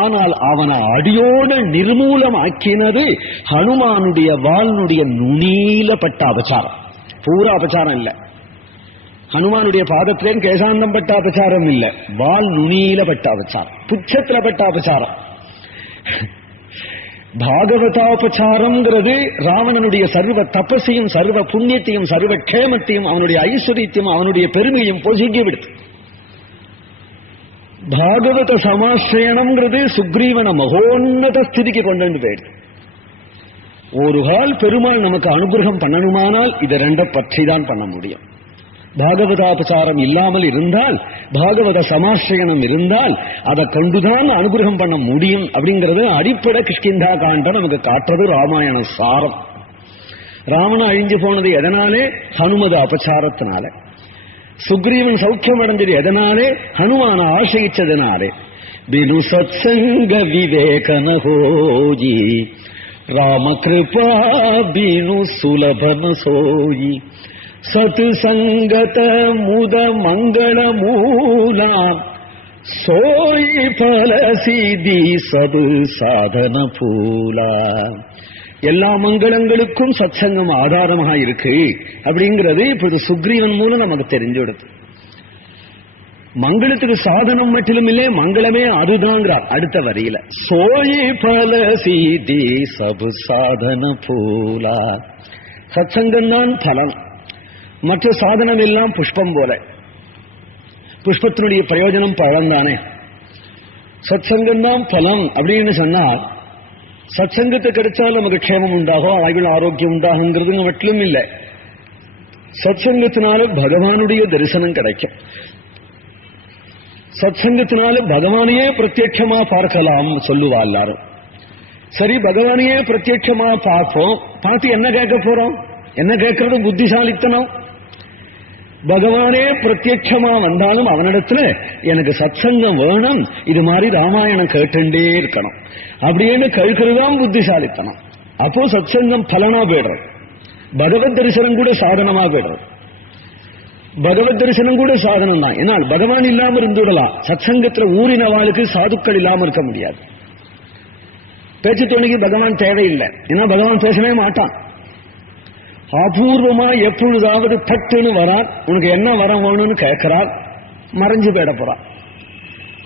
ஆனால் அவனை அடியோடு நிர்மூலமாக்கினது ஹனுமானுடைய வாளினுடைய நுனியில பட்ட அபச்சாரம். பூரா அபச்சாரம் இல்ல, ஹனுமானுடைய பாதத்திலேயும் கேசாந்தம் பட்ட அபச்சாரம் இல்ல, வால் நுனியில பட்ட அபச்சாரம், புச்சத்துல பட்ட அபச்சாரம். பாகவதாபச்சாரம்ங்கிறது ராவணனுடைய சர்வ தபசையும் சர்வ புண்ணியத்தையும் சர்வ க்ஷேமத்தையும் அவனுடைய ஐஸ்வர்யத்தையும் அவனுடைய பெருமையும் பொசுக்கி விடுது. பாகவத சமாசிரயணம்ங்கிறது சுக்ரீவன மகோன்னத ஸ்திதிக்கு கொண்டு போயிடுது. ஒரு கால் பெருமாள் நமக்கு அனுகிரகம் பண்ணணுமானால் இதை ரெண்ட பற்றி தான் பண்ண முடியும். பாகவதாபச்சாரம் இல்லாமல் இருந்தால், பாகவத சமாசிரயணம் இருந்தால் அதை கொண்டுதான் அனுகிரகம் பண்ண முடியும். அப்படிங்கிறது அடிப்படை கிஷ்கிந்தா காண்டம் நமக்கு காட்டுறது ராமாயண சாரம். ராவணன் அழிஞ்சு போனது எதனாலே? ஹனுமத அபச்சாரத்தினாலே. சுக்ரீவன் சௌக்கியம் அடைஞ்சது எதனாலே? ஹனுமான ஆசைச்சதுனாலே. பினு சத்சங்க விவேகன ஹோஜி ராமகிருபா பினு சுலபன சோயி சத்து சங்கத முத மங்கள மூலா சோயி பல சிதி சது சாதன பூலா. எல்லா மங்களங்களுக்கும் சத்சங்கம் ஆதாரமாக இருக்கு அப்படிங்கிறது இப்போது சுக்ரீவன் மூலம் நமக்கு தெரிஞ்சுடுது. மங்களத்துக்கு சாதனம் மட்டிலும் இல்லை, மங்களமே அதுதாங்கிறார் அடுத்த வரியில. சோயி பல சீதி சபு சாதன பூலா. சத்சங்கம் தான் பலன், மற்ற சாதனம் எல்லாம் புஷ்பம் போல. புஷ்பத்தினுடைய பிரயோஜனம் பழம் தானே. சத்சங்கம் தான் பலம் அப்படின்னு சொன்னால், சத்சங்கத்தை கிடைச்சால் நமக்கு க்ஷேமம் உண்டாகும், ஆயுள் ஆரோக்கியம் உண்டாகுங்கிறது மட்டும் இல்லை. சத்சங்கத்தினால பகவானுடைய தரிசனம் கிடைக்கும். சத்சங்கத்தினால பகவானையே பிரத்யட்சமா பார்க்கலாம் சொல்லுவா எல்லாரும். சரி, பகவானையே பிரத்யட்சமா பார்ப்போம், பார்த்து என்ன கேட்க போறோம்? என்ன கேட்கறது புத்திசாலித்தனம். பகவானே பிரத்யட்சமா வந்தாலும் அவனிடத்துல எனக்கு சத்சங்கம் வேணும், இது மாதிரி ராமாயணம் கேட்டுண்டே இருக்கணும் அப்படின்னு கேட்கறதுதான் புத்திசாலித்தனம். அப்போ சத்சங்கம் பலனா போயிடுறது, பகவத் தரிசனம் கூட சாதனமா போயிடுறது. பகவத் தரிசனம் கூட சாதனம் தான். என்னால் பகவான் இல்லாம இருந்துடலாம், சத்சங்கத்துல ஊறின வாழ்க்கை சாதுக்கள் இல்லாம இருக்க முடியாது. பேச்சு துணைக்கு பகவான் தேவையில்லை, ஏன்னா பகவான் பேசவே மாட்டான். அபூர்வமா எப்பொழுதாவது பட்டுன்னு வரான், உனக்கு என்ன வரம் வேணும்னு கேட்கிறார், மறைஞ்சு போயிட போறான்.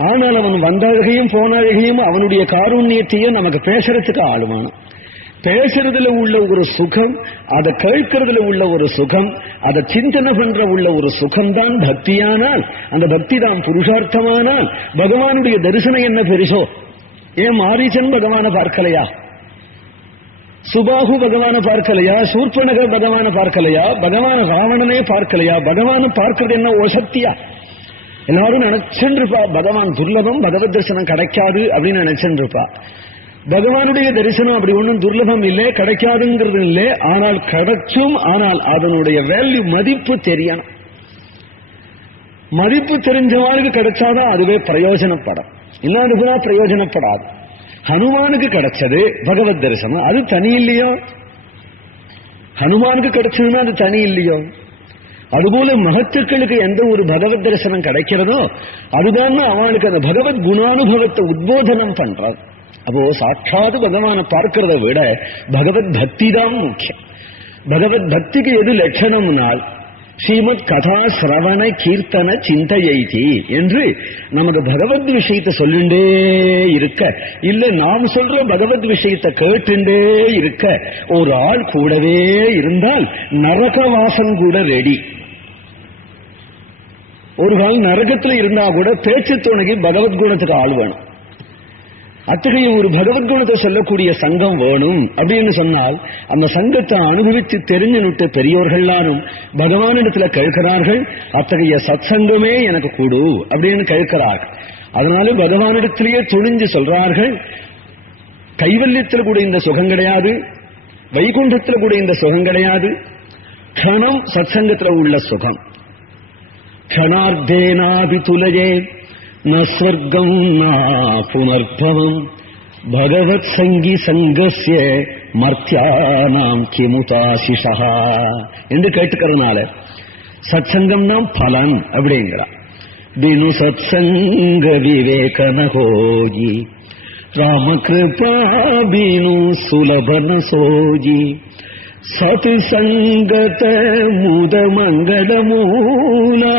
ஆனால் அவன் வந்த அழகையும் போன அழகையும் அவனுடைய காருண்யத்தையும் நமக்கு பேசுறதுக்கு ஆளுவானும். பேசுறதுல உள்ள ஒரு சுகம், அதை கேட்கறதுல உள்ள ஒரு சுகம், அதை சிந்தனை பண்ற உள்ள ஒரு சுகம்தான் பக்தியானால், அந்த பக்தி தான் புருஷார்த்தமானால் பகவானுடைய தரிசனம் என்ன பெருசோ? ஏன் மாரீச்சன் பகவானை பார்க்கலையா? சுபாகு பகவான பார்க்கலையா? சூர்பனகர் பகவான பார்க்கலையா? பகவான ராவணனே பார்க்கலையா? பகவான பார்க்கறது என்ன ஓசக்தியா? எல்லாரும் நினைச்சுருப்பா பகவான் துர்லபம், பகவத் தரிசனம் கிடைக்காது அப்படின்னு நினைச்சுருப்பா. பகவானுடைய தரிசனம் அப்படி ஒன்றும் துர்லபம் இல்லை, கிடைக்காதுங்கிறது இல்லை. ஆனால் கிடைச்சும், ஆனால் அதனுடைய வேல்யூ மதிப்பு தெரியணும். மதிப்பு தெரிஞ்சவாளுக்கு கிடைச்சாதான் அதுவே பிரயோஜனப்படும், இல்லாதுக்குனா பிரயோஜனப்படாது. ஹனுமானுக்கு கிடைச்சது பகவத் தரிசனம், அது தனி இல்லையோ? ஹனுமானுக்கு கிடைச்சதுன்னா அது தனி இல்லையோ? அதுபோல மகத்துக்களுக்கு எந்த ஒரு பகவத் தரிசனம் கிடைக்கிறதோ அதுதான் அவனுக்கு அந்த பகவத் குணானுபவத்தை உத்போதனம் பண்றார். அப்போ சாட்சாது பகவானை பார்க்கிறத விட பகவத் பக்தி தான் முக்கியம். பகவத் பக்திக்கு எது லட்சணம்னால் ஸ்ரீமத் கதா சிரவண கீர்த்தன சிந்தையைதி என்று நமக்கு பகவத் விஷயத்தை சொல்லிண்டே இருக்க, இல்ல நாம் சொல்ற பகவத் விஷயத்தை கேட்டுண்டே இருக்க ஒரு ஆள் கூடவே இருந்தால் நரகவாசம் கூட ரெடி. ஒரு கால் நரகத்தில் இருந்தா கூட பேச்சு துணைக்கு பகவத்குணத்துக்கு ஆள் வேணும். அத்தகைய ஒரு பகவத்குணத்தை சொல்லக்கூடிய சங்கம் வேணும் அப்படின்னு சொன்னால் அந்த சங்கத்தை அனுபவித்து தெரிஞ்சுனுட்டு பெரியோர்கள்லாரும் பகவானிடத்துல கேட்கிறார்கள். அத்தகைய சத்சங்கமே எனக்கு கூடு அப்படின்னு கேட்கிறார்கள். அதனால பகவானிடத்திலேயே துணிஞ்சு சொல்றார்கள், கைவல்யத்தில் கூட இந்த சுகம் கிடையாது, வைகுண்டத்தில் கூட இந்த சுகம் கிடையாது, க்ஷணம் சத்சங்கத்தில் உள்ள சுகம். க்ஷணார்த்தேனாபி துலஜே ந ஸ்வர்க்கம் நா புனர்பவம் பகவத் சங்கி சங்கஸ்ய மர்த்தியானாம் கிமுதாசிஷா என்று கேட்டுக்கிறதுனால சத்சங்கம் தான் பலன் அப்படிங்கிறார். बिनु सत्संग विवेक न होई, राम कृपा बिनु सुलभ न सोई, सत्संगत मुद मंगल मूला,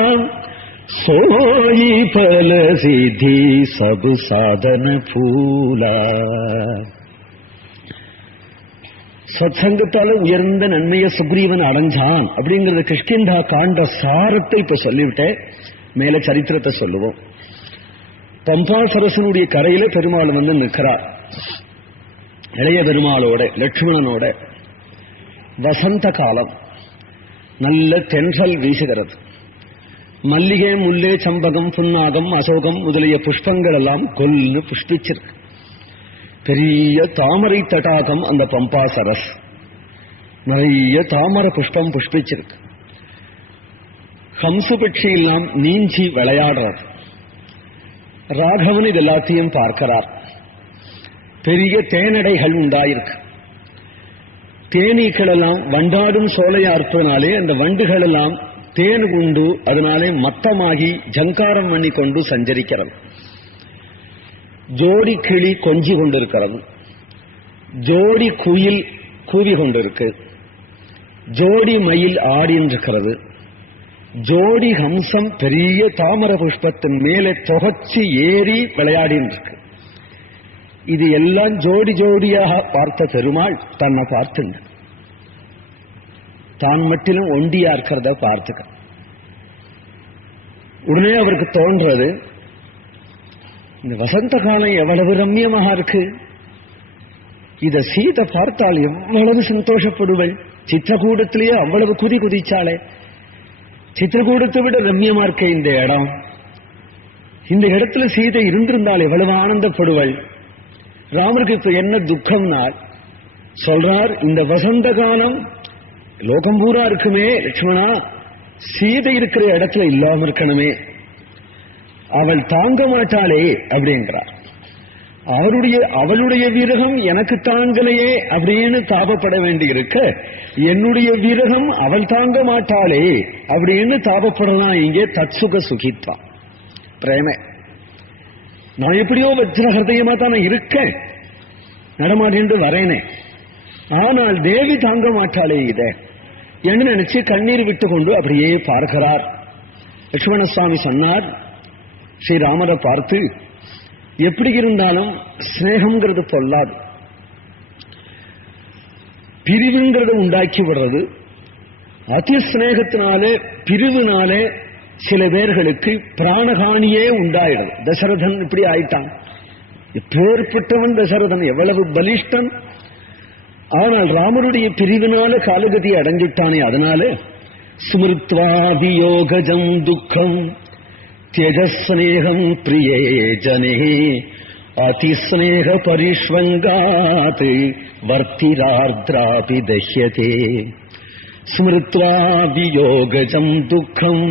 सोई फल सिद्धि सब साधन फूला. சத்சங்கத்தால உயர்ந்த நன்மைய சுக்ரீவன் அடைஞ்சான் அப்படிங்கறத கிஷ்கிந்தா காண்ட சாரத்தை இப்ப சொல்லிவிட்டேன். மேல சரித்திரத்தை சொல்லுவோம். பம்பா சரசனுடைய கரையில பெருமாள் வந்து நிற்கிறார். இளைய பெருமாளோட லட்சுமணனோட. வசந்த காலம், நல்ல தென்றல் வீசுகிறது. மல்லிகை, முல்லை, சம்பகம், புன்னாகம், அசோகம் முதலிய புஷ்பங்கள் எல்லாம் கொல்னு புஷ்பிச்சிருக்கு. பெரிய தாமரை தடாகம் அந்த பம்பா சரஸ். நிறைய தாமரை புஷ்பம் புஷ்பிச்சிருக்கு. ஹம்சு பட்சி எல்லாம் நீஞ்சி விளையாடுறது. ராகவன் இது எல்லாத்தையும் பார்க்கிறார். பெரிய தேனடைகள் உண்டாயிருக்கு. தேனீக்கள் எல்லாம் வண்டாடும் சோலையா இருப்பதனாலே அந்த வண்டுகள் எல்லாம் தேன் உண்டு, அதனாலே மத்தமாகி ஜங்காரம் பண்ணி கொண்டு சஞ்சரிக்கிறது. ஜோடி கிளி கொஞ்சி கொண்டிருக்கிறது. ஜோடி குயில் கூவி கொண்டிருக்கு. ஜோடி மயில் ஆடின்றிருக்கிறது. ஜோடி ஹம்சம் பெரிய தாமர புஷ்பத்தின் மேலே தொகச்சி ஏறி விளையாடின்றிருக்கு. இது எல்லாம் ஜோடி ஜோடியாக பார்த்த பெருமாள் தன்னை பார்த்துங்க. தான் மட்டிலும் ஒண்டியா இருக்கிறத பார்த்துக்க. உடனே அவருக்கு தோன்றது, இந்த வசந்த காலம் எவ்வளவு ரம்யமாக இருக்கு. இத சீதை பார்த்தால் எவ்வளவு சந்தோஷப்படுவள். சித்திரகூடத்திலேயே அவ்வளவு குதிச்சாளே. சித்திரகூடத்தை விட ரம்யமா இருக்க இந்த இடம். இந்த இடத்துல சீதை இருந்திருந்தால் எவ்வளவு ஆனந்தப்படுவள். ராமருக்கு இப்ப என்ன துக்கம்னா சொல்றார், இந்த வசந்த காலம் லோகம் பூரா இருக்குமே லட்சுமணா, சீதை இருக்கிற இடத்துல இல்லாம இருக்கணுமே, அவள் தாங்க மாட்டாளே அப்படின்றார். அவளுடைய விரகம் எனக்கு தாங்கலையே அப்படின்னு தாபப்பட வேண்டி இருக்க, என்னுடைய விரகம் அவள் தாங்க மாட்டாளே அப்படின்னு தாபப்படலாம். இங்கே தத்சுக சுகித்வா பிரேம. நான் எப்படியோ வஜ்ர ஹிருதயமா தான் இருக்கேன், நடமாடிட்டு வரேனே, ஆனால் தேவி தாங்க மாட்டாளே இத என்று நினைச்சு கண்ணீர் விட்டு கொண்டு அப்படியே பார்க்கிறார். லட்சுமண சுவாமி சொன்னார், ஸ்ரீராமரை பார்த்து, எப்படி இருந்தாலும் ஸ்நேகம்ங்கிறது பொல்லாது. பிரிவுங்கிறத உண்டாக்கி விடுறது. அதி ஸ்நேகத்தினாலே பிரிவினாலே சில பேர்களுக்கு பிராணகானியே உண்டாயிடுது. தசரதன் இப்படி ஆயிட்டான். எப்பேற்பட்டவன் தசரதன், எவ்வளவு பலிஷ்டன். ஆனால் ராமருடைய பிரிவினால காலகதி அடைஞ்சிட்டானே. அதனால ஸ்மிருத்வா வியோகஜம் துக்கம் தியஜஸ்நேகம் பிரியே ஜனே அதிஸ்நேக பரிஷ்வங்காத் வர்த்திரார்த்ராபி தஹ்யதே. ஸ்மிருத்வா வியோகஜம் துக்கம்.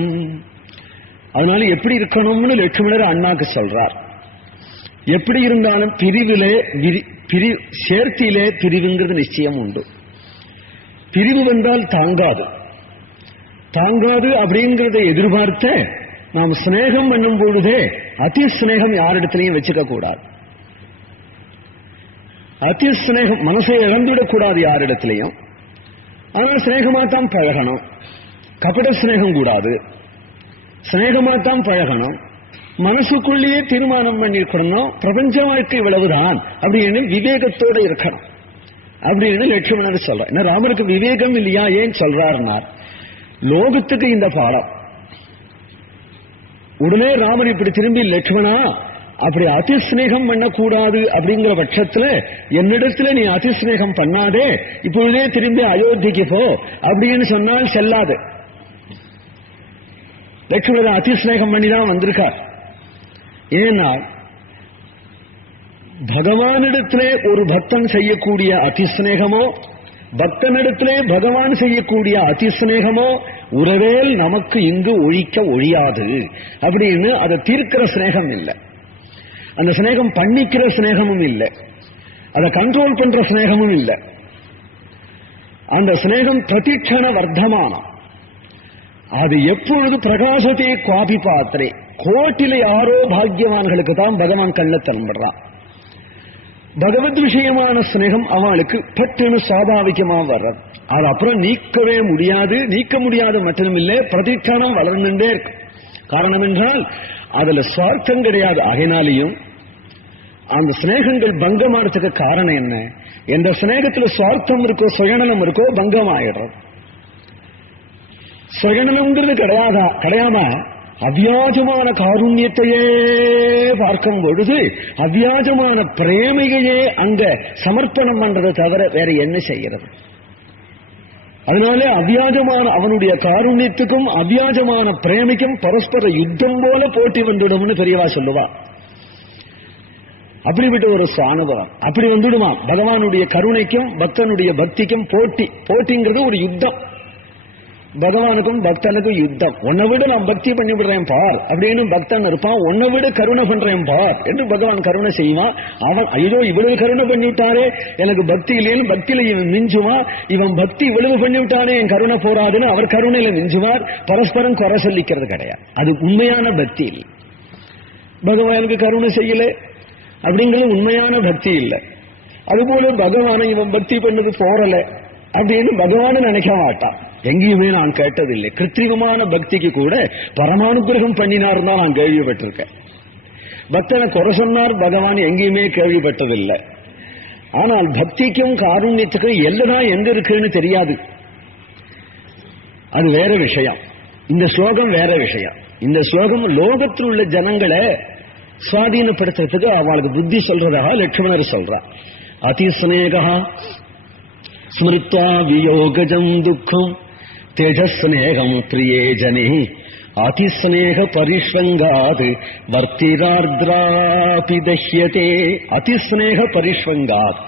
அதனால எப்படி இருக்கணும்னு லட்சுமணர் அண்ணாக்கு சொல்றார். எப்படி இருந்தாலும் பிரிவிலே சேர்த்தியிலே பிரிவுங்கிறது நிச்சயம் உண்டு. பிரிவு வந்தால் தாங்காது. தாங்காது அப்படிங்கறத எதிர்பார்த்த நாம் ஸ்நேகம் பண்ணும் பொழுதே அதி ஸ்நேகம் யாரிடத்திலையும் வச்சுக்க கூடாது. அதி ஸ்நேகம் மனசை இழந்துவிடக் கூடாது யாரிடத்திலையும். ஆனால் ஸ்நேகமாத்தான் பழகணும். கபட ஸ்நேகம் கூடாது. ஸ்நேகமாத்தான் பழகணும். மனசுக்குள்ளேயே தீர்மானம் பண்ணிருக்கணும், பிரபஞ்ச வாழ்க்கை இவ்வளவுதான் அப்படின்னு விவேகத்தோட இருக்கணும் அப்படின்னு லட்சுமணர் சொல்ற. ஏன்னா ராமருக்கு விவேகம் இல்லையா? ஏன் சொல்றாருனார், லோகத்துக்கு இந்த பாடம். உடனே ராமர் இப்படி திரும்பி, லட்சுமணா அப்படி அதிஸ்நேகம் பண்ணக்கூடாது அப்படிங்கிற பட்சத்துல என்னிடத்துல நீ அதிஸ்நேகம் பண்ணாதே, இப்பொழுதே திரும்பி அயோத்திக்கு போ அப்படின்னு சொன்னால் செல்லாது. லட்சுமணர் அதிஸ்நேகம் பண்ணிதான் வந்திருக்கார். ஏன்னா பகவானிடத்திலே ஒரு பக்தன் செய்யக்கூடிய அதிஸ்நேகமோ, பக்தனிடத்திலே பகவான் செய்யக்கூடிய அதிஸ்நேகமோ உறவேல் நமக்கு இங்கு ஒழியாது அப்படின்னு அதை தீர்க்கிற ஸ்நேகம் இல்லை. அந்த ஸ்நேகம் பண்ணிக்கிற ஸ்நேகமும் இல்லை. அதை கண்ட்ரோல் பண்ற ஸ்நேகமும் இல்லை. அந்த ஸ்நேகம் பிரதிக்ஷண வர்த்தமானம். அது எப்பொழுது பிரகாசத்தை குவாபி பாத்திரே, கோட்டில யாரோ பாக்கியவான்களுக்கு தான் பகவான் கண்ணை திறம்படுறான். பகவத் விஷயமான ஸ்நேகம் அவளுக்கு பட்டுன்னு சுவாபாவிகமா வர்றது. அது அப்புறம் நீக்கவே முடியாது. நீக்க முடியாது மட்டுமில்லை, பிரதிஷ்டானம் வளர்ந்துட்டே இருக்கு. காரணம் என்றால் அதுல சுவார்த்தம் கிடையாது. ஆகையினாலையும் அந்த ஸ்நேகங்கள் பங்கமானதுக்கு காரணம் என்ன? எந்த ஸ்நேகத்துல சுவார்த்தம் இருக்கோ, சுயநலம் இருக்கோ, பங்கம் ஆயிடுறது. சுயநலம்ங்கிறது கிடையாம அவ்வியாஜமான காருண்யத்தையே பார்க்கும் பொழுது அவ்வியாஜமான பிரேமையே அங்க சமர்ப்பணம் பண்றதை தவிர வேற என்ன செய்கிறது? அதனால அவ்வியாஜமான அவனுடைய காருண்யத்துக்கும் அவ்வியாஜமான பிரேமைக்கும் பரஸ்பர யுத்தம் போல போட்டி வந்துடும்னு பெரியவா சொல்லுவா. அப்படிப்பட்ட ஒரு அனுபவம் அப்படி வந்துடுமா. பகவானுடைய கருணைக்கும் பக்தனுடைய பக்திக்கும் போட்டிங்கிறது ஒரு யுத்தம். பகவானுக்கும் பக்தனுக்கும் யுத்தம். உன்னை விட நான் பக்தி பண்ணி விடுறேன் பார் அப்படின்னு பக்தன் இருப்பான். உன்னை விட கருணை பண்றேன் பார் என்று பகவான் கருணை செய்வான். அவன் ஐயோ இவ்வளவு கருணை பண்ணிவிட்டாரே, எனக்கு பக்தி இல்லைன்னு பக்தியில இவன் மிஞ்சுவான். இவன் பக்தி இவ்வளவு பண்ணிவிட்டானே, என் கருணை போராதுன்னு அவர் கருணையில மிஞ்சுவார். பரஸ்பரம் குறை சொல்லிக்கிறது கிடையாது. அது உண்மையான பக்தி இல்லை. பகவானுக்கு கருணை செய்யல அப்படிங்கிறது உண்மையான பக்தி இல்லை. அதுபோல பகவானை இவன் பக்தி பண்ணது போறல அப்படின்னு பகவான நினைக்க மாட்டான். எங்கேயுமே நான் கேட்டதில்லை. கிருத்திரிகமான பக்திக்கு கூட பரமானுகிரகம் பண்ணினார் தான் நான் கேள்விப்பட்டிருக்கேன். பக்தனை குறை சொன்னார் பகவான் எங்கேயுமே கேள்விப்பட்டதில்லை. ஆனால் பக்திக்கும் காருண்யத்துக்கும் எல்லாம் எங்க இருக்குன்னு தெரியாது. அது வேற விஷயம். இந்த ஸ்லோகம் வேற விஷயம். இந்த ஸ்லோகம் லோகத்தில் உள்ள ஜனங்களை சுவாதீனப்படுத்துறதுக்கு அவளுக்கு புத்தி சொல்றதாக லட்சுமணர் சொல்றா. அதிஸ்நேகா ஸ்மிருத்வா வியோகஜம் துக்கம் தேஜஸ்நேகம் பிரியே ஜனே அதிஸ்நேக பரிஷ்வங்காத் வர்த்திரார்த்ராபி தஹ்யதே. அதிஸ்நேக பரிஷ்வங்காத்,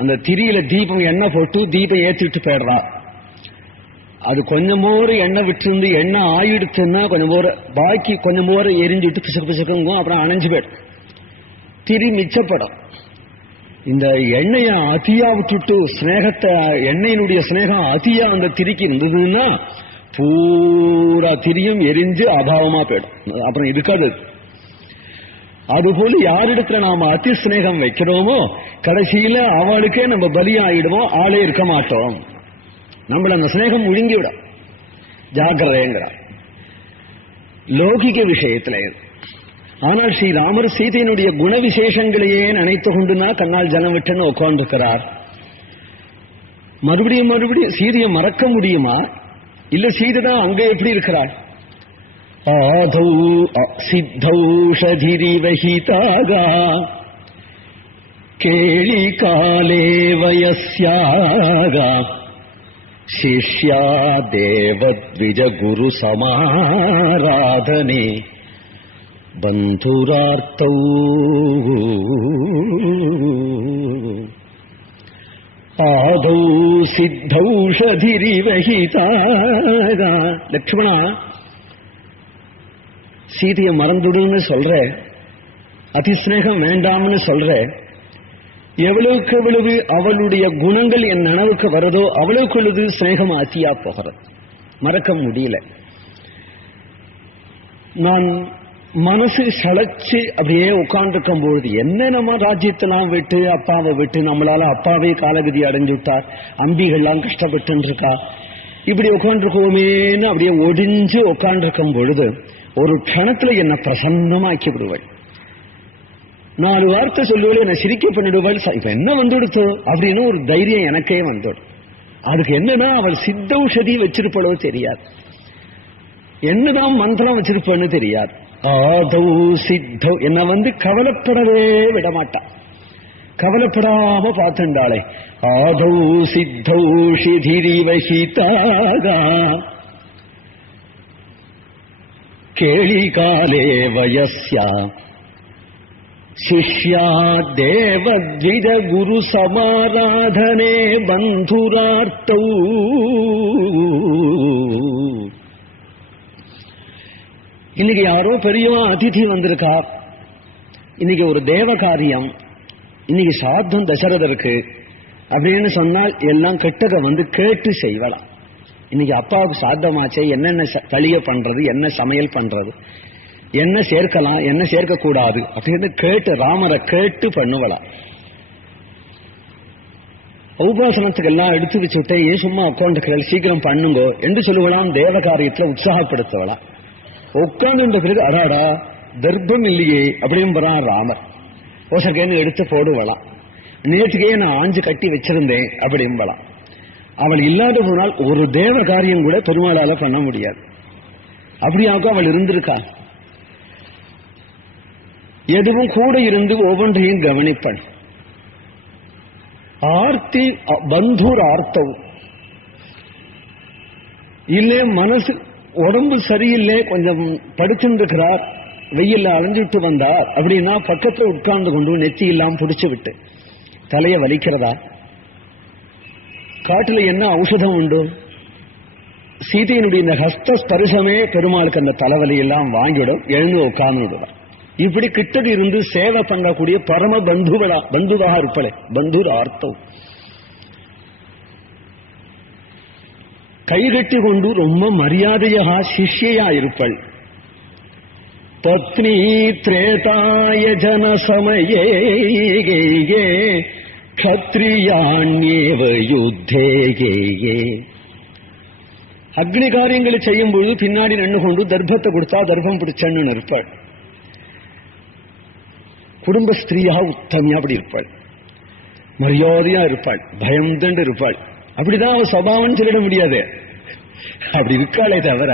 அந்த திரியில தீபம் எண்ணெய் போட்டு தீபம் ஏற்றிட்டு போயிடுறா. அது கொஞ்சம் போற எண்ணெய் விட்டு எண்ணெய் ஆயிடுச்சுன்னா கொஞ்சம் போற பாக்கி கொஞ்சம் போற எரிஞ்சுட்டு பிசுக்கு பிசுக்குங்கும், அப்புறம் அணைஞ்சு போயிடும், திரி மிச்சப்படும். இந்த எண்ணெய அதியா விட்டுட்டு ஸ்நேகத்தை, எண்ணெயினுடைய ஸ்நேகம் அதியா அந்த திரிக்கு இருந்ததுன்னா பூரா திரியும் எரிஞ்சு அபாவமா போயிடும், அப்புறம் இருக்காது. அதுபோல யாரிடத்துல நாம அதி ஸ்நேகம் வைக்கிறோமோ கடைசியில அவளுக்கே நம்ம பலியாயிடுவோம், ஆளே இருக்க மாட்டோம். நம்மள அந்த ஸ்நேகம் முழுங்கிவிடும். ஜாக்கிரதைங்கிறார் லௌகிக விஷயத்துல. ஆனால் ஸ்ரீராமர் சீதையினுடைய குண விசேஷங்களையே நினைத்து கொண்டுனா கண்ணால் ஜலம் விட்டுன்னு உட்கார்ந்துருக்கிறார். மறுபடியும் மறுபடியும் சீதையை மறக்க முடியுமா? இல்ல சீதை தான் அங்க எப்படி இருக்கிறாள்? ஆதௌ சித்தௌஷதிரிவஹிதாகா கேளி காலே வயஸ்யாகா சிஷ்யா தேவத்விஜ குரு சமாராதனே பந்துரார்த்தௌ. ஆதௌ சித்தௌஷதிரிவஹிதாகா. லக்ஷ்மணா, சீதையை மறந்துடுன்னு சொல்ற, அதிஸ்நேகம் வேண்டாம்னு சொல்ற. எவ்வளவுக்கு எவ்வளவு அவளுடைய குணங்கள் என் நனவுக்கு வருதோ அவ்வளவுக்கு எவ்வளவு ஸ்நேகம் அத்தியா போகிறது, மறக்க முடியல. நான் மனசு சளைச்சு அப்படியே உட்கார்ந்துருக்கும் பொழுது என்ன நம்ம ராஜ்யத்தெல்லாம் விட்டு அப்பாவை விட்டு நம்மளால அப்பாவே காலகதி அடைஞ்சு விட்டார், அம்பிகள்லாம் கஷ்டப்பட்டு இருக்கா, இப்படி உட்கார்ந்துருக்கோமேன்னு அப்படியே ஒடிஞ்சு உட்கார்ந்துருக்கும் பொழுது ஒரு க்ஷணத்துல என்ன பிரசன்னமாக்கி விடுவள். 4 வார்த்தை சொல்லுவள், என்ன சிரிக்க பண்ணிடுவள். இப்ப என்ன வந்துடுத்தோ அப்படின்னு ஒரு தைரியம் எனக்கே வந்துடும். அதுக்கு என்னன்னா அவள் சித்தௌஷதி வச்சிருப்பளோ தெரியாது, என்னதான் மந்திரம் வச்சிருப்பேன்னு தெரியாது. ஆதௌ சித்தௌ, என்ன கவலைப்படவே விடமாட்டான், கவலைப்படாம பார்த்துண்டாளே. ஆதௌ சித்தௌஷிதிரிவஹிதாகா கேளி காலே வயஸ்யா சிஷ்யா தேவத்விஜ குரு சமாராதனே பந்துரார்த்தௌ. இன்னைக்கு யாரோ பெரியவா அதிதி வந்திருக்கா, இன்னைக்கு ஒரு தேவ காரியம், இன்னைக்கு சாத்தம் தசரதருக்கு அப்படின்னு சொன்னால் எல்லாம் கெட்டக கேட்டு செய்வலாம். இன்னைக்கு அப்பாவுக்கு சாத்தமாச்சே, என்னென்ன பழிய பண்றது, என்ன சமையல் பண்றது, என்ன சேர்க்கலாம் என்ன சேர்க்க கூடாது அப்படின்னு கேட்டு ராமரை கேட்டு பண்ணுவலாம். உபாசனத்துக்கு எல்லாம் எடுத்து வச்சுட்டே ஏன் சும்மா உட்காந்துக்கள் சீக்கிரம் பண்ணுங்கோ என்று சொல்லுவலாம். தேவ காரியத்துல உற்சாகப்படுத்தவலாம். உட்கார்ந்து பிறகு அடாடா தர்ப்பம் இல்லையே அப்படின்பறான் ராமர். ஓசகேன்னு எடுத்து போடுவலாம். நேற்றுக்கே நான் ஆஞ்சு கட்டி வச்சிருந்தேன் அப்படின்பலாம். அவள் இல்லாத போனால் ஒரு தேவ காரியம் கூட பெருமாளால பண்ண முடியாது. அப்படியாக அவள் இருந்திருக்கா. எதுவும் கூட இருந்து ஒவ்வொன்றையும் கவனிப்பள். ஆர்த்தி பந்தூர் ஆர்த்தவும் இல்லே மனசு உடம்பு சரியில்லை கொஞ்சம் படுத்திருக்கிறார் வெயில்ல அலைஞ்சிட்டு வந்தார் அப்படின்னா பக்கத்துல உட்கார்ந்து கொண்டு நெத்தி இல்லாம புடிச்சு விட்டு தலைய வலிக்கிறதா? காட்டுல என்ன ஔஷதம் உண்டு? சீதையினுடைய இந்த ஹஸ்த ஸ்பரிசமே பெருமாளுக்கு அந்த தலைவலி எல்லாம் வாங்கிவிடும். எழுந்து உட்கார்ந்து விடுவார். இப்படி கிட்டது இருந்து சேவை பண்ணக்கூடிய பரம பந்துவாக இருப்பளே பந்தூர் ஆர்த்தம். கைகட்டி கொண்டு ரொம்ப மரியாதையா சிஷ்யா இருப்பள். பத்னி திரேதாய ஜன சமயே க்ஷத்ரியாண்யேவ யுத்தே. அக்னி காரியங்களை செய்யும் பொழுது பின்னாடி நின்று கொண்டு தர்ப்பத்தை கொடுத்தா தர்ப்பம் பிடிச்சன்னு இருப்பாள். குடும்ப ஸ்திரீயா உத்தமியா அப்படி இருப்பாள். மரியாதையா இருப்பாள். பயந்துண்டு இருப்பாள். அப்படிதான் அவள் சபாவன்னு சொல்லிட முடியாது. அப்படி இருக்காளே தவிர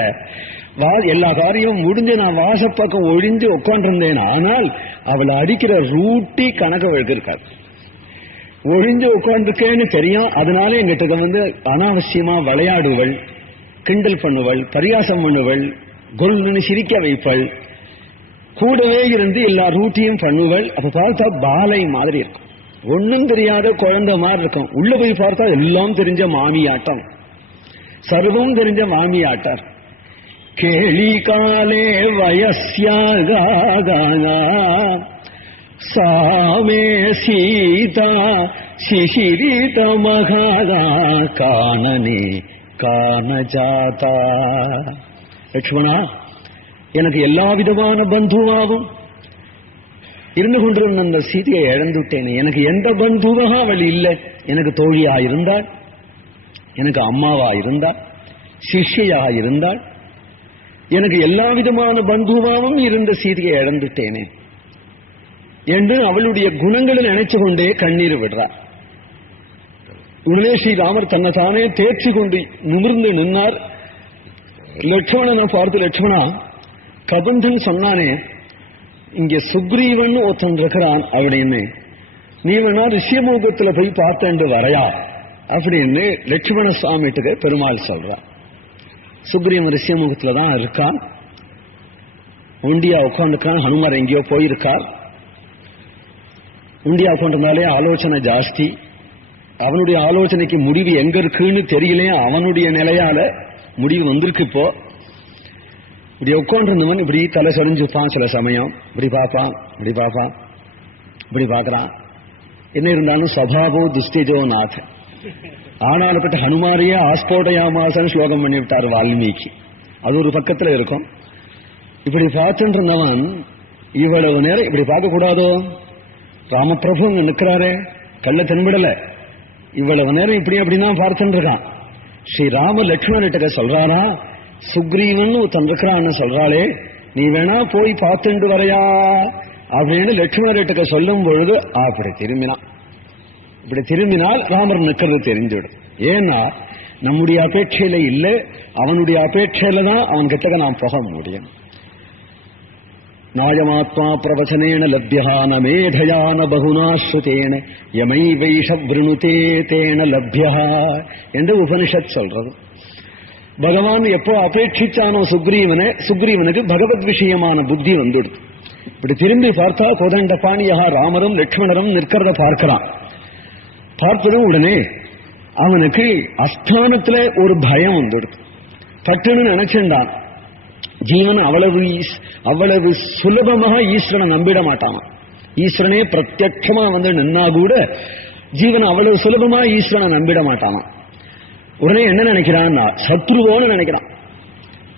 எல்லா காரியமும் முடிஞ்சு நான் வாசப்பக்கம் ஒழிஞ்சு உட்காண்டிருந்தேன். ஆனால் அவளை அடிக்கிற ரூட்டி கணக்கு வழக்கு இருக்காது. ஒழிஞ்சு உட்காந்துருக்கேன்னு தெரியும். அதனால எங்கிட்ட வந்து அனாவசியமா விளையாடுவள், கிண்டல் பண்ணுவள், பரியாசம் பண்ணுவள், கொல்னு சிரிக்க வைப்பள், கூடவே இருந்து எல்லா ரூட்டியும் பண்ணுவள். அப்ப பார்த்தா பாலை மாதிரி இருக்கும். ஒன்னும் தெரியாத குழந்தை மாதிரி இருக்கும். உள்ள போய் பார்த்தா எல்லாம் தெரிஞ்ச மாமியாட்டம், சர்வம் தெரிஞ்ச மாமியாட்டார். கேளி காலே வயஸ்யாக சாமே சீதா சிசிரித மகா காணனே காணஜாதா. லட்சுமணா, எனக்கு எல்லா விதமான பந்துவாவும் இருந்து கொண்டிருந்த அந்த சீதையை இழந்துட்டேனே. எனக்கு எந்த பந்துவாக அவள் இல்லை. எனக்கு தோழியா இருந்தாள், எனக்கு அம்மாவா இருந்தாள், சிஷ்யா இருந்தாள். எனக்கு எல்லா விதமான பந்துவாவும் இருந்த சீதையை இழந்துட்டேனே என்று அவளுடைய குணங்களை நினைச்சு கொண்டே கண்ணீர் விடுறார். உடனே ஸ்ரீராமர் தன்னை தானே தேர்ச்சி கொண்டு நிமிர்ந்து நின்னார். லட்சுமணனை பார்த்து, லட்சுமணா, கபந்தன் சொன்னானே இங்க சுக்ரீவன் ஒருத்தன் இருக்கிறான் அப்படின்னு, நீ வேணா ரிஷியமுகத்துல போய் பார்த்தேன் வரையா அப்படின்னு லட்சுமண சுவாமிகிட்ட பெருமாள் சொல்றான். சுக்ரீவன் ரிஷியமுகத்துல தான் இருக்கான். உண்டியா உட்காந்துருக்கான். ஹனுமார் எங்கேயோ போயிருக்கார். உண்டியா உட்காந்துருந்தாலே ஆலோசனை ஜாஸ்தி. அவனுடைய ஆலோசனைக்கு முடிவு எங்க இருக்குன்னு தெரியலையே. அவனுடைய நிலையால முடிவு வந்திருக்கு. இப்போ இப்படி உட்காண்டிருந்தவன் இப்படி தலை சொரிஞ்சுப்பான். சில சமயம் இப்படி பார்ப்பான், இப்படி பார்ப்பான், இப்படி பார்க்கறான். என்ன இருந்தாலும் சபாபோ திஷ்டிஜோ நாத. ஆனாலுப்பட்ட ஹனுமாரியே ஆஸ்போடயாமாசன் ஸ்லோகம் பண்ணி விட்டார் வால்மீகி. அது ஒரு பக்கத்துல இருக்கும். இப்படி பார்த்துட்டு இருந்தவன் இவ்வளவு நேரம் இப்படி பார்க்க கூடாதோ? ராமபிரபு அங்க நிற்கிறாரே, கள்ள தென்படல. இவ்வளவு நேரம் இப்படி அப்படின்னா பார்த்துட்டு இருக்கான். ஸ்ரீராம லட்சுமணர்கிட்ட சொல்றாரா, சுக்ரீவன் தந்திருக்கிறான்னு சொல்றாளே, நீ வேணா போய் பார்த்துட்டு வரையா அப்படின்னு லட்சுமணர்கிட்ட சொல்லும் பொழுது அப்படி திரும்பினான். இப்படி திரும்பினால் ராமர் நிற்கிறது தெரிஞ்சுவிடும். ஏன்னா நம்முடைய அபேட்சையில இல்லை, அவனுடைய அபேட்சையில தான் அவன் கிட்டக்க நாம் போக முடியும். நாயமாத்மா பிரவச்சனேன லப்யா ந மேதயா ந பகுனா ஸ்ருதேன யமை வைஷ விருணுதே தேன லப்யா என்று உபனிஷத் சொல்றது. பகவான் எப்போ அபேட்சிச்சானோ சுக்ரீவனுக்கு பகவத் விஷயமான புத்தி வந்துடுது. இப்படி திரும்பி பார்த்தா கோதண்ட பாணியா ராமரும் லட்சுமணரும் நிற்கிறத பார்க்கிறான். பார்ப்பதும் உடனே அவனுக்கு அஸ்தானத்துல ஒரு பயம் வந்துடுது. பட்டுன்னு நினைச்சிருந்தான். ஜீவன் அவ்வளவு சுலபமாக ஈஸ்வரனை நம்பிட மாட்டான். ஈஸ்வரனே பிரத்யட்சமா வந்து நின்னா கூட ஜீவன் அவ்வளவு சுலபமா ஈஸ்வரனை நம்பிட மாட்டான். உடனே என்ன நினைக்கிறான், சத்ருவோன்னு நினைக்கிறான்.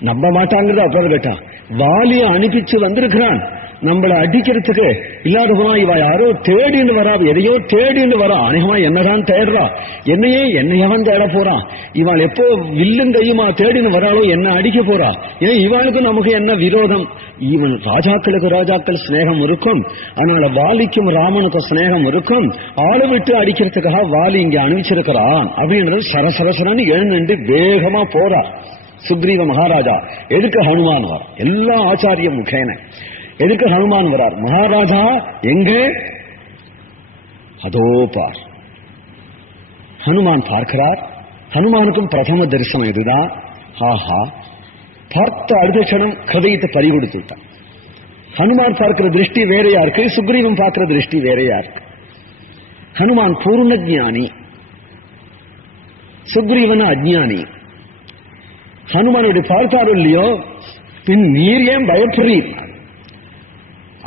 நம்ப மாட்டாங்கிறது அப்புறம் கேட்டான். வாலியை அனுப்பிச்சு வந்திருக்கிறான் நம்மளை அடிக்கிறதுக்கு. இல்லாத போனா இவ யாரோ தேடின்னு வரா, எதையோ தேடின்னு வரா. அநேகமா என்னதான் தேடுறா, என்னையவன் தேட போறான். இவள் எப்போ வில்லும் கையுமா தேடின்னு வராளோ என்ன அடிக்க போறா. ஏன் இவளுக்கு நமக்கு என்ன விரோதம்? இவன் ராஜாக்கள் ஸ்நேகம் இருக்கும், அதனால வாலிக்கும் ராமனுக்கும் ஸ்நேகம் இருக்கும். ஆளு விட்டு அடிக்கிறதுக்காக வாலி இங்க அனுப்பிச்சிருக்கிறான் அப்படின்றது சரசரசரன்னு எழுந்துட்டு வேகமா போறா சுக்ரீவ மகாராஜா. எதுக்கு ஹனுமான் வர? எல்லா ஆச்சாரிய முகேன எதுக்கு ஹனுமான் வரார்? மகாராஜா எங்கே? அதோ பார். ஹனுமான் பார்க்கிறார். ஹனுமானுக்கும் பிரதம தரிசனம் இதுதான். ஆஹா, பார்த்த அடுத்த க்ஷணம் ஹிருதயத்தை பறிகொடுத்து விட்டான். ஹனுமான் பார்க்கிற திருஷ்டி வேறையா இருக்கு, சுக்ரீவன் பார்க்கிற திருஷ்டி வேறையா இருக்கு. ஹனுமான் பூர்ண ஞானி, சுக்ரீவன் அஜ்ஞானி. ஹனுமானுடைய பார்த்தாரோ இல்லையோ, பின் நீர் ஏன் பயப்படுறீர்?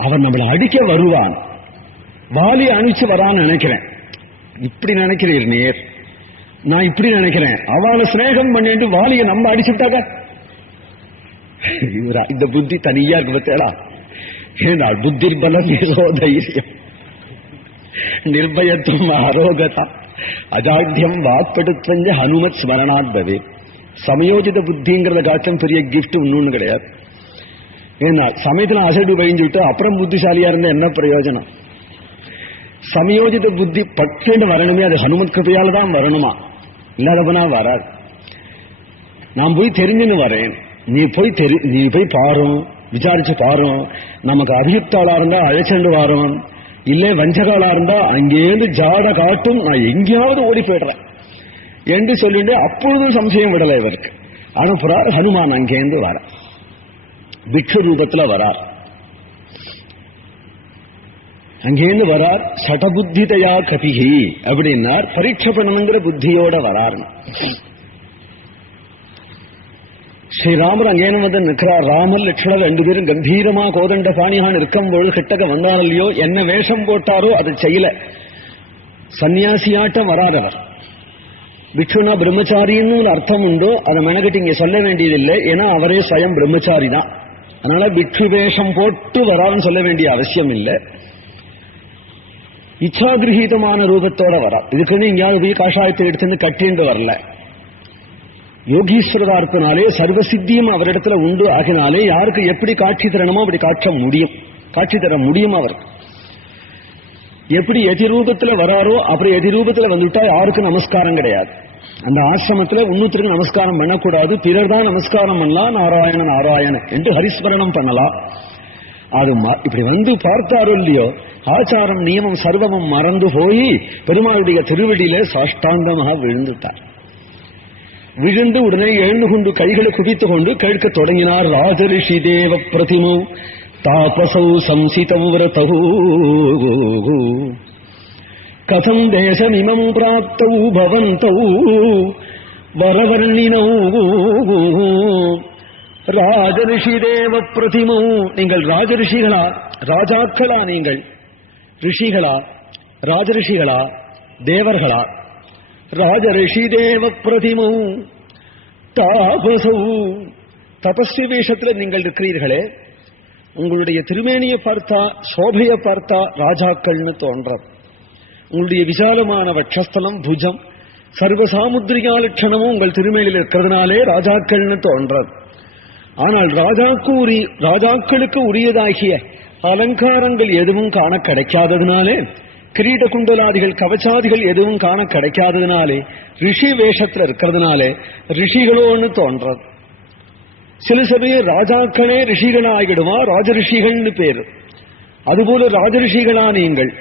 அவன் நம்மளை அடிக்க வருவான், வாலி அனுப்பிச்சு வரான்னு நினைக்கிறேன். இப்படி நினைக்கிறீர் நேர், நான் இப்படி நினைக்கிறேன். அவளை சிநேகம் பண்ணிட்டு வாலியை நம்ம அடிச்சுட்டாக்க இந்த புத்தி தனியா இருக்கு பத்தேடா. ஏனால் புத்தி பலம் தைரியம் நிர்பயத்துவம் ஆரோகதா அஜாட்யம் வாக்கெடுத்தஞ்ச ஹனுமத் ஸ்மரணாத்பவே. சமயோஜித புத்திங்கிறத காட்டும் பெரிய கிஃப்ட் இன்னொன்னு கிடையாது. ஏன்னா சமயத்துல அசடு பயஞ்சுட்டு அப்புறம் புத்திசாலியா இருந்த என்ன பிரயோஜனம்? சமயோஜித புத்தி பட்டுன்னு வரணுமே, அது ஹனுமத் கிருபையால தான் வரணுமா, இல்லாதவனா வராது. நான் போய் தெரிஞ்சுன்னு வரேன், நீ போய் பாரும், விசாரிச்சு பாரும். நமக்கு அபியுக்தாளா இருந்தா அழைச்சண்டு வாரும், இல்ல வஞ்சகாலா இருந்தா அங்கேருந்து ஜாட காட்டும், நான் எங்கேயாவது ஓடி போயிடுறேன் என்று சொல்லிட்டு அப்பொழுதும் சம்சயம் விடலை இவருக்கு. அனுப்புறார். ஹனுமான் அங்கேருந்து வர பிக்ஷு ரூபத்துல வரார். அங்கேருந்து வரார். சடபுத்திதையா கபிகி அப்படின்னார், பரீட்சை பண்ணணுங்கிற புத்தியோட வரார். ஸ்ரீராமர் அங்கேன்னு வந்து நிற்கிறார். ராமர் லட்சுமணர் ரெண்டு பேரும் கம்பீரமா கோதண்ட பாணியான் இருக்கும்போது கிட்டக்க வந்தார் இல்லையோ, என்ன வேஷம் போட்டாரோ அதை செய்யல. சன்னியாசியாட்டம் வராதவர். பிக்ஷுனா பிரம்மச்சாரின்னு ஒரு அர்த்தம் உண்டோ, அதை மெனக்கிட்டு இங்க சொல்ல வேண்டியதில்லை. ஏன்னா அவரே ஸ்வயம் பிரம்மச்சாரி தான். அதனால பிக்ஷு வேஷம் போட்டு வரான்னு சொல்ல வேண்டிய அவசியம் இல்லை. இச்சாகிரகீதமான ரூபத்தோட வரா. இதுக்குன்னு இங்கேயாவது போய் காஷாயத்தை எடுத்துன்னு கட்டிண்டு வரல. யோகீஸ்வரதார்த்தினாலே சர்வசித்தியும் அவரிடத்துல உண்டு ஆகினாலே யாருக்கு எப்படி காட்சி தரணுமோ அப்படி காட்சி தர முடியும். அவர் எப்படி எதிரூபத்துல வராரோ அப்படி எதிரூபத்துல வந்துட்டா யாருக்கு நமஸ்காரம் கிடையாது. அந்த ஆசிரமத்துல இன்னொருத்தருக்கு நமஸ்காரம் பண்ணக்கூடாது, பிறர் தான் நமஸ்காரம் பண்ணலாம். நாராயண நாராயண என்று ஹரிஸ்மரணம் பண்ணலாம். அது இப்படி வந்து பார்த்தாரோ இல்லையோ, ஆச்சாரம் நியமம் சர்வமும் மறந்து போய் பெருமாளுடைய திருவடியில சாஷ்டாங்கமாக விழுந்துட்டார். விழுந்து உடனே எழுந்து கொண்டு கைகளை குவித்துக் கொண்டு கேட்க தொடங்கினார். ராஜரிஷி தேவ பிரதிமு தாபசௌ சம்சிதௌ விரதௌ கதம் தேசமிமம் பிராப்தௌ பவந்தௌ வரவர்ணினௌ. ராஜரிஷி தேவ பிரதிமௌ, நீங்கள் ராஜரிஷிகளா, ராஜாக்களா, நீங்கள் ரிஷிகளா, ராஜரிஷிகளா, தேவர்களா? ராஜரிஷி தேவ பிரதிமௌ தாபசௌ, தபஸ்வி வேஷத்துல நீங்கள் இருக்கிறீர்களே, உங்களுடைய திருமேனியை பார்த்தா, சோபையை பார்த்தா ராஜாக்கள்னு தோன்றது. உங்களுடைய விசாலமான வட்சஸ்தலம், புஜம், சர்வசாமுத்திரிகா லட்சணமும் உங்கள் திருமேனியில் இருக்கிறதுனாலே ராஜாக்கள்னு தோன்றது. ஆனால் ராஜாக்களுக்கு உரியதாகிய அலங்காரங்கள் எதுவும் காண கிடைக்காததுனாலே, கிரீட குண்டலாதிகள் கவச்சாதிகள் எதுவும் காண கிடைக்காததுனாலே, ரிஷி வேஷத்துல இருக்கிறதுனாலே ரிஷிகளோன்னு தோன்றது. சில சமயம் ராஜாக்களே ரிஷிகளாகிடுவா, ராஜரிஷிகள்னு பேரு. அதுபோல ராஜரிஷிகளா நீங்கள்?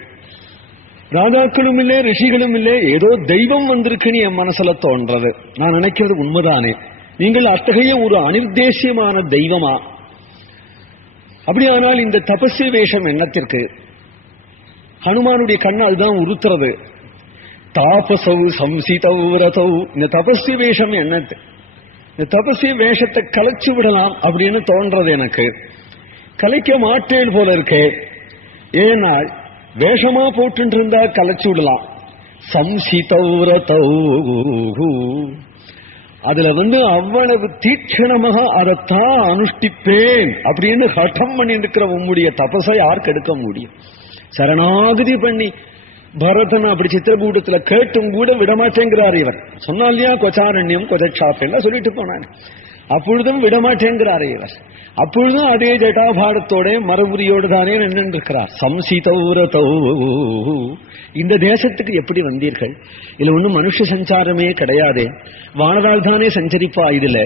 ராஜாக்களும் இல்லை, ரிஷிகளும் இல்லை, ஏதோ தெய்வம் வந்திருக்குன்னு என் மனசுல தோன்றது. நான் நினைக்கிறது உண்மைதானே? நீங்கள் அத்தகைய ஒரு அனிர்தேசியமான தெய்வமா? அப்படியானால் இந்த தபஸ்வி வேஷம் என்னத்திற்கு? ஹனுமானுடைய கண்ணு அதுதான் உறுத்துறது. தாபசௌ சம்சிதௌ விரதௌ, இந்த தபஸ்வி வேஷம் என்னது? இந்த தபஸ்வி வேஷத்தை கலைச்சு விடலாம் அப்படின்னு தோன்றது எனக்கு. கலைக்க மாட்டேன் போல இருக்கே. ஏன்னா வேஷமா போட்டு இருந்தா கலைச்சு விடலாம். சம்சிதௌ விரதௌ, அதுல அவ்வளவு தீட்சணமாக அதைத்தான் அனுஷ்டிப்பேன் அப்படின்னு ஹட்டம் பண்ணி இருக்கிற உம்முடைய தபசை யார் கெடுக்க முடியும்? சரணாகதி பண்ணி பரதன் அப்படி சித்திரகூடத்துல கேட்டும் கூட விடமாட்டேங்கிறார். இவர் சொன்னா இல்லையா, கொச்சாரண்யம் கொதச்சாப்பெல்லாம் சொல்லிட்டு போனாங்க. அப்பொழுதும் விடமாட்டேங்கிறார் இவர். அப்பொழுதும் அதே ஜட்டாபாடத்தோட மரபுரியோடு தானே நின்றிருக்கிறார். சம்சிதௌரதௌ, இந்த தேசத்துக்கு எப்படி வந்தீர்கள்? இதுல ஒன்னும் மனுஷ சஞ்சாரமே கிடையாது, வானதால் தானே சஞ்சரிப்பா. இதுல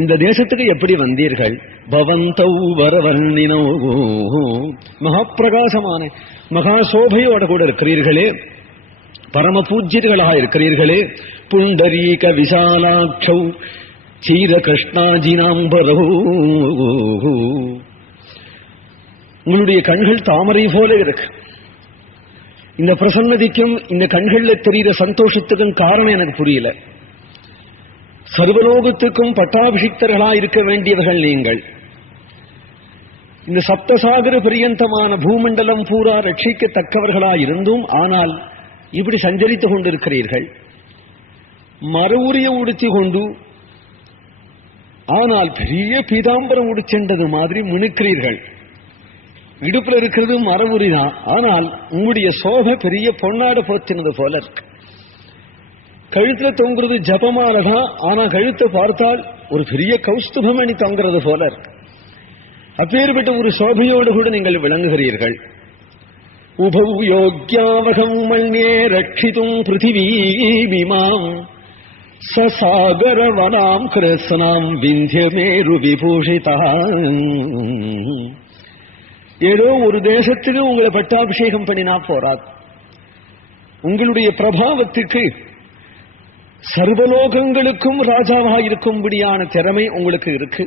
இந்த தேசத்துக்கு எப்படி வந்தீர்கள்? பவந்தௌ வரவர்ணினோ, மகாப்பிரகாசமான மகா சோபையோட கூட இருக்கிறீர்களே, பரம பூஜ்யர்களாக இருக்கிறீர்களே. புண்டரீக விசாலாட்சௌ சீர கிருஷ்ணாஜினாம்பரோ, உங்களுடைய கண்கள் தாமரை போல இருக்கு. இந்த பிரசன்னதிக்கும் இந்த கண்கள்ல தெரிகிற சந்தோஷத்துக்கும் காரணம் எனக்கு புரியல. சர்வலோகத்துக்கும் பட்டாபிஷிக்தர்களா இருக்க வேண்டியவர்கள் நீங்கள். இந்த சப்தசாகர பரியந்தமான பூமண்டலம் பூரா ரட்சிக்கத்தக்கவர்களா இருந்தும் ஆனால் இப்படி சஞ்சரித்துக் கொண்டிருக்கிறீர்கள். மறுவுரிய உடுத்தி கொண்டு ஆனால் பெரிய பீதாம்பரம் உடிச்சென்றது மாதிரி மினுக்கிறீர்கள். இடுப்புல இருக்கிறது மரபுரிதான், ஆனால் உங்களுடைய சோபை பெரிய பொன்னாடு போத்தினது போல இருக்கு. கழுத்துல தொங்குறது ஜபமாலதான், ஆனா கழுத்தை பார்த்தால் ஒரு பெரிய கௌஸ்துபமணி தொங்குறது போல இருக்கு. அப்பேற்பட்ட ஒரு சோபையோடு கூட நீங்கள் விளங்குகிறீர்கள். உபௌ யோக்யாவகம் மல்யே ரட்சிதும் பிருத்திவீமாம் சசாகரவனாம் கிருஷ்ணாம் விந்தியமேரு விபூஷிதா. ஏதோ ஒரு தேசத்துக்கு உங்களை பட்டாபிஷேகம் பண்ணினா போறாது. உங்களுடைய பிரபாவத்துக்கு சர்வலோகங்களுக்கும் ராஜாவாக இருக்கும்படியான திறமை உங்களுக்கு இருக்கு.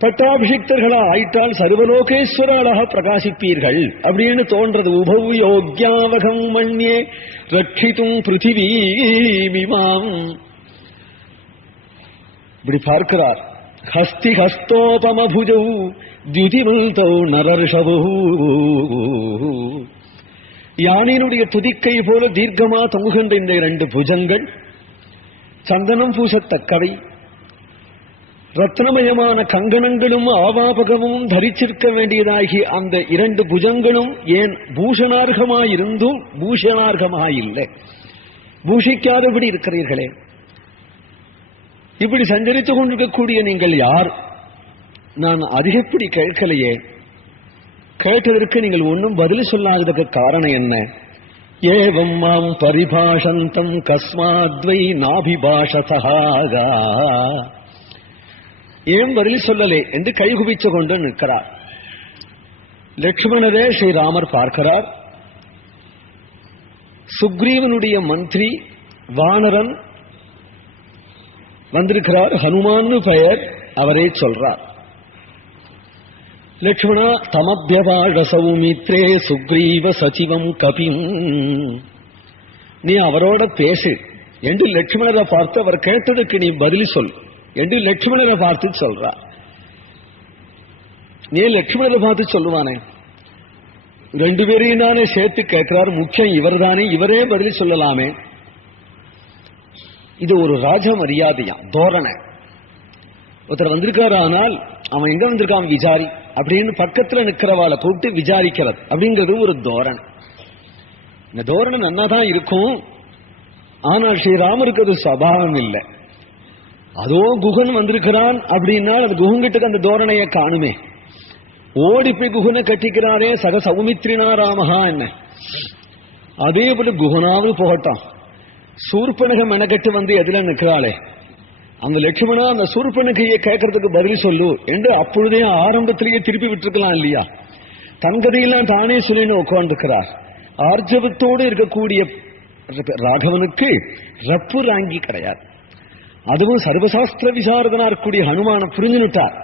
பட்டாபிஷிக்தர்களா ஆயிட்டால் சர்வலோகேஸ்வராளாக பிரகாசிப்பீர்கள் அப்படின்னு தோன்றது. உபௌ யோக்யாவகம் மன்யே ரட்சிதும் பிருத்திவீமிமாம். இப்படி பார்க்கிறார். ஹஸ்தி ஹஸ்தோபமபுஜௌ த்யுதிமல்தௌ நரர்ஷவோ, யானையினுடைய துதிக்கை போல தீர்க்கமா தொங்குகின்ற இந்த இரண்டு புஜங்கள் சந்தனம் பூசத்தக்கவை. ரத்னமயமான கங்கணங்களும் ஆவாபகமும் தரிச்சிருக்க வேண்டியதாகி அந்த இரண்டு புஜங்களும் ஏன் பூஷணார்கமாயிருந்தும் பூஷணார்கமாயில்லை, பூஷிக்காதபடி இருக்கிறீர்களே. இப்படி சஞ்சரித்துக் கொண்டிருக்கக்கூடிய நீங்கள் யார்? நான் அதிகப்படி கேட்கலையே. கேட்டதற்கு நீங்கள் ஒன்றும் பதில் சொல்லாததற்கு காரணம் என்ன? ஏவம் மாம் பரிபாஷந்தம் கஸ்மாத்வை நாபிபாஷதஹாகா, ஏன் பதில் சொல்லலே என்று கைகுபிச்சு கொண்டு நிற்கிறார். லட்சுமணரே ஸ்ரீராமர் பார்க்கிறார். சுக்ரீவனுடைய மந்திரி வானரன் வந்திருக்கிறார். ஹனுமான்னு பெயர், அவரே சொல்றார். லட்சுமணா தமபியபாஷ சௌமித்ரே சுக்ரீவ சச்சிவம் கபிம், நீ அவரோட பேசு என்று லட்சுமணரை பார்த்து அவர் கேட்டதுக்கு நீ பதில் சொல் என்று லட்சுமணரை பார்த்து சொல்றார். நீ லட்சுமணரை பார்த்து சொல்லுவானே, ரெண்டு பேரையும் தானே சேர்த்து கேட்கிறார். முக்கியம் இவர் தானே, இவரே பதில் சொல்லலாமே. இது ஒரு ராஜ மரியாதையா தோரணை. ஒருத்தர் வந்திருக்காரு, ஆனால் அவன் எங்க வந்திருக்கான் விசாரி அப்படின்னு பக்கத்துல நிக்கிறவாளை கூப்பிட்டு விசாரிக்கிறது அப்படிங்கிறது ஒரு தோரணை. இந்த தோரணை நன்னாதான் இருக்கும், ஆனால் ஸ்ரீராமருக்கு அது சபாவம் இல்லை. அதோ குகன் வந்திருக்கிறான் அப்படின்னா அது குகன்கிட்ட அந்த தோரணையை காணுமே. ஓடி போய் குகனை கட்டிக்கிறாரே சக சௌமித்ரினா ராமஹா என்ன. அதே போல குகனாவது போகட்டான். சூர்பனக மெனக்கட்டு வந்து எதிர நிற்கிறாளே, அந்த லட்சுமணா அந்த சூர்பனகையை கேட்கறதுக்கு பதில் சொல்லு என்று அப்பொழுதே ஆரம்பத்திலேயே திருப்பி விட்டுருக்கலாம் இல்லையா? தன்கதையெல்லாம் தானே சொல்லின்னு உட்கார்ந்துக்கிறார். ஆர்ஜவத்தோடு இருக்கக்கூடிய ராகவனுக்கு ரப்பு ராங்கி கிடையாது. அதுவும் சர்வசாஸ்திர விசாரதனா இருக்கக்கூடிய ஹனுமான புரிஞ்சுட்டார்.